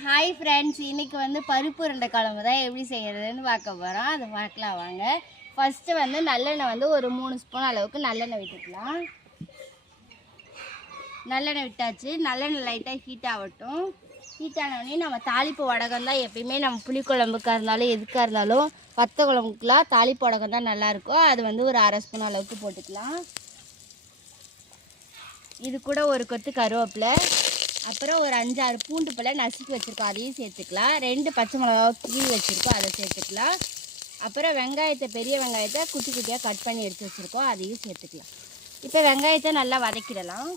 Hi friends, இன்றைக்கி வந்து பருப்பு உருண்டை குழம்பு தான் எப்படி செய்கிறதுன்னு பார்க்க போகிறோம். அதை பார்க்கலாம் வாங்க. ஃபஸ்ட்டு வந்து நல்லெண்ணெய் வந்து ஒரு 3 ஸ்பூன் அளவுக்கு நல்லெண்ணெய் விட்டுக்கலாம். நல்லெண்ணெய் விட்டாச்சு. நல்லெண்ணெய் லைட்டாக ஹீட் ஆகட்டும். ஹீட் ஆனோடனே நம்ம தாளிப்பு வடகம் தான் எப்பயுமே நம்ம புளிக்குழம்புக்காக இருந்தாலும் எதுக்காக இருந்தாலும் வத்த குழம்புக்குலாம் தாளிப்பு வடகம் தான் நல்லாயிருக்கும். அது வந்து ஒரு 1/2 ஸ்பூன் அளவுக்கு போட்டுக்கலாம். இது கூட ஒரு கொத்து கருவேப்பிலை, அப்புறம் ஒரு 5-6 பூண்டு பல்ல நசுக்கி வச்சுருக்கோம், அதையும் சேர்த்துக்கலாம். 2 பச்சை மிளகா கீழ் வச்சுருக்கோம், அதை சேர்த்துக்கலாம். அப்புறம் வெங்காயத்தை, பெரிய வெங்காயத்தை குட்டி குட்டியாக கட் பண்ணி எடுத்து வச்சுருக்கோம், அதையும் சேர்த்துக்கலாம். இப்போ வெங்காயத்தை நல்லா வதக்கிடலாம்.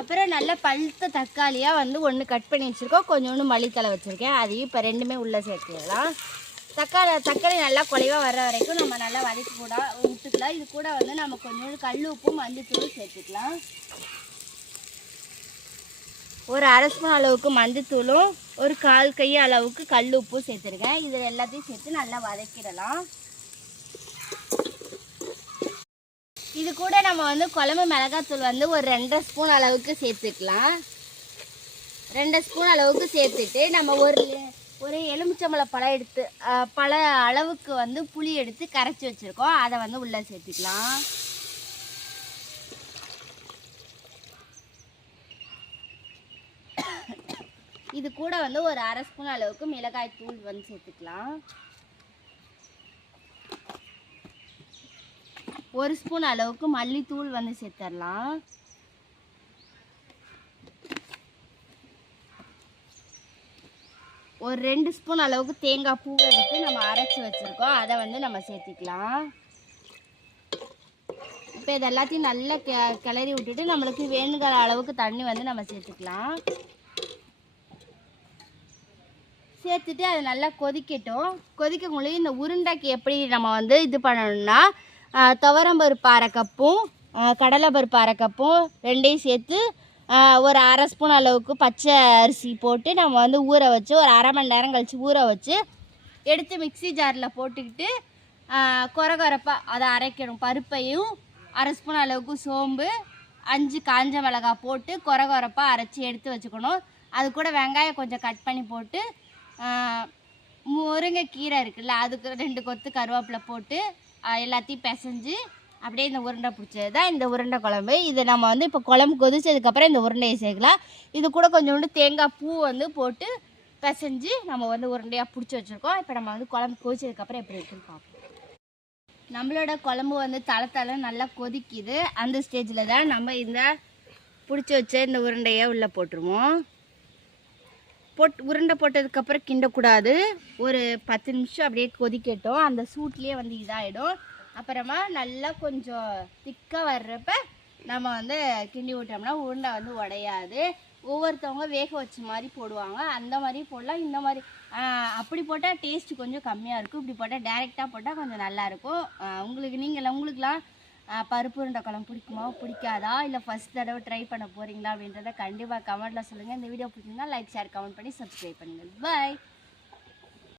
அப்புறம் நல்லா பழுத்த தக்காளியாக வந்து ஒன்று கட் பண்ணி வச்சுருக்கோம், கொஞ்சோண்டு மல்லித்தலை வச்சுருக்கேன், அதையும் இப்போ ரெண்டுமே உள்ளே சேர்த்துக்கலாம். தக்காளி நல்லா குலைவாக வர்ற வரைக்கும் நம்ம நல்லா வதக்கி விட்டுக்கலாம். இது கூட வந்து நம்ம கொஞ்சோண்டு கல் உப்பும் மஞ்சத்தூளும் சேர்த்துக்கலாம். ஒரு 1/2 ஸ்பூன் அளவுக்கு மஞ்சத்தூளும் ஒரு 1/4 கை அளவுக்கு கல் உப்பும் சேர்த்துருக்கேன். இதில் எல்லாத்தையும் சேர்த்து நல்லா வதக்கிடலாம். இது கூட நம்ம வந்து குழம்பு மிளகாத்தூள் வந்து ஒரு 2 ஸ்பூன் அளவுக்கு சேர்த்துக்கலாம். 2 ஸ்பூன் அளவுக்கு சேர்த்துட்டு நம்ம ஒரு எலுமிச்சம்பழம் பழ அளவுக்கு வந்து புளி எடுத்து கரைச்சி வச்சுருக்கோம், அதை வந்து உள்ளே சேர்த்துக்கலாம். இது கூட வந்து ஒரு 1/2 ஸ்பூன் அளவுக்கு மிளகாய் தூள் வந்து சேர்த்துக்கலாம். 1 ஸ்பூன் அளவுக்கு மல்லித்தூள் வந்து சேர்த்துடலாம். ஒரு 2 ஸ்பூன் அளவுக்கு தேங்காய் பூவை எடுத்து நம்ம அரைச்சி வச்சுருக்கோம், அதை வந்து நம்ம சேர்த்திக்கலாம். இப்போ இது எல்லாத்தையும் நல்லா கிளறி விட்டுட்டு நம்மளுக்கு வேணுங்கிற அளவுக்கு தண்ணி வந்து நம்ம சேர்த்துக்கலாம். சேர்த்துட்டு அது நல்லா கொதிக்கட்டும். கொதிக்கக்குள்ளே இந்த உருண்டைக்கு எப்படி நம்ம வந்து இது பண்ணணும்னா, துவரம்பருப்பு 1/2 கப்பும் கடலைப்பருப்பு 1/2 கப்பும் ரெண்டையும் சேர்த்து ஒரு 1/2 ஸ்பூன் அளவுக்கு பச்சை அரிசி போட்டு நம்ம வந்து ஊற வச்சு ஒரு 1/2 மணி நேரம் கழித்து ஊற வச்சு எடுத்து மிக்ஸி ஜாரில் போட்டுக்கிட்டு கொரகொரப்பாக அதை அரைக்கணும். பருப்பையும் 1/2 ஸ்பூன் அளவுக்கு சோம்பு 5 காஞ்ச மிளகாய் போட்டு கொரகொரப்பாக அரைச்சி எடுத்து வச்சுக்கணும். அது கூட வெங்காயம் கொஞ்சம் கட் பண்ணி போட்டு முருங்கைக்கீரை இருக்குல்ல, அதுக்கு 2 கொத்து கருவேப்பிலை போட்டு எல்லாத்தையும் பிசைஞ்சு அப்படியே இந்த உருண்டை பிடிச்சது தான் இந்த உருண்டை குழம்பு. இதை நம்ம வந்து இப்போ குழம்பு கொதிச்சதுக்கப்புறம் இந்த உருண்டையை சேர்க்கலாம். இது கூட கொஞ்சோண்டு தேங்காய் பூ வந்து போட்டு பிசைஞ்சு நம்ம வந்து உருண்டையாக பிடிச்சி வச்சுருக்கோம். இப்போ நம்ம வந்து குழம்பு கொதிச்சதுக்கப்புறம் எப்படி இருக்குன்னு பார்ப்போம். நம்மளோட குழம்பு வந்து தலை நல்லா கொதிக்குது. அந்த ஸ்டேஜில் தான் நம்ம இந்த பிடிச்சி வச்ச இந்த உருண்டையை உள்ளே போட்டுருவோம். உருண்டை போட்டதுக்கப்புறம் கிண்டக்கூடாது. ஒரு 10 நிமிஷம் அப்படியே கொதிக்கட்டும். அந்த சூட்லேயே வந்து இதாகிடும். அப்புறமா நல்லா கொஞ்சம் திக்காக வர்றப்ப நம்ம வந்து கிண்டி விட்டோம்னா உருண்டை வந்து உடையாது. ஒவ்வொருத்தவங்க வேக வச்ச மாதிரி போடுவாங்க, அந்த மாதிரி போடலாம். இந்த மாதிரி அப்படி போட்டால் டேஸ்ட்டு கொஞ்சம் கம்மியாக இருக்கும். இப்படி போட்டால் டேரெக்டாக போட்டால் கொஞ்சம் நல்லாயிருக்கும். உங்களுக்குலாம் பருப்பு உருண்டை குழம்பு பிடிக்குமா பிடிக்காதா, இல்லை ஃபஸ்ட் தடவை ட்ரை பண்ண போகிறீங்களா அப்படின்றத கண்டிப்பாக கமெண்ட்டில் சொல்லுங்கள். இந்த வீடியோ பிடிச்சிருந்தா லைக், ஷேர், கமெண்ட் பண்ணி சப்ஸ்கிரைப் பண்ணுங்கள். பாய்.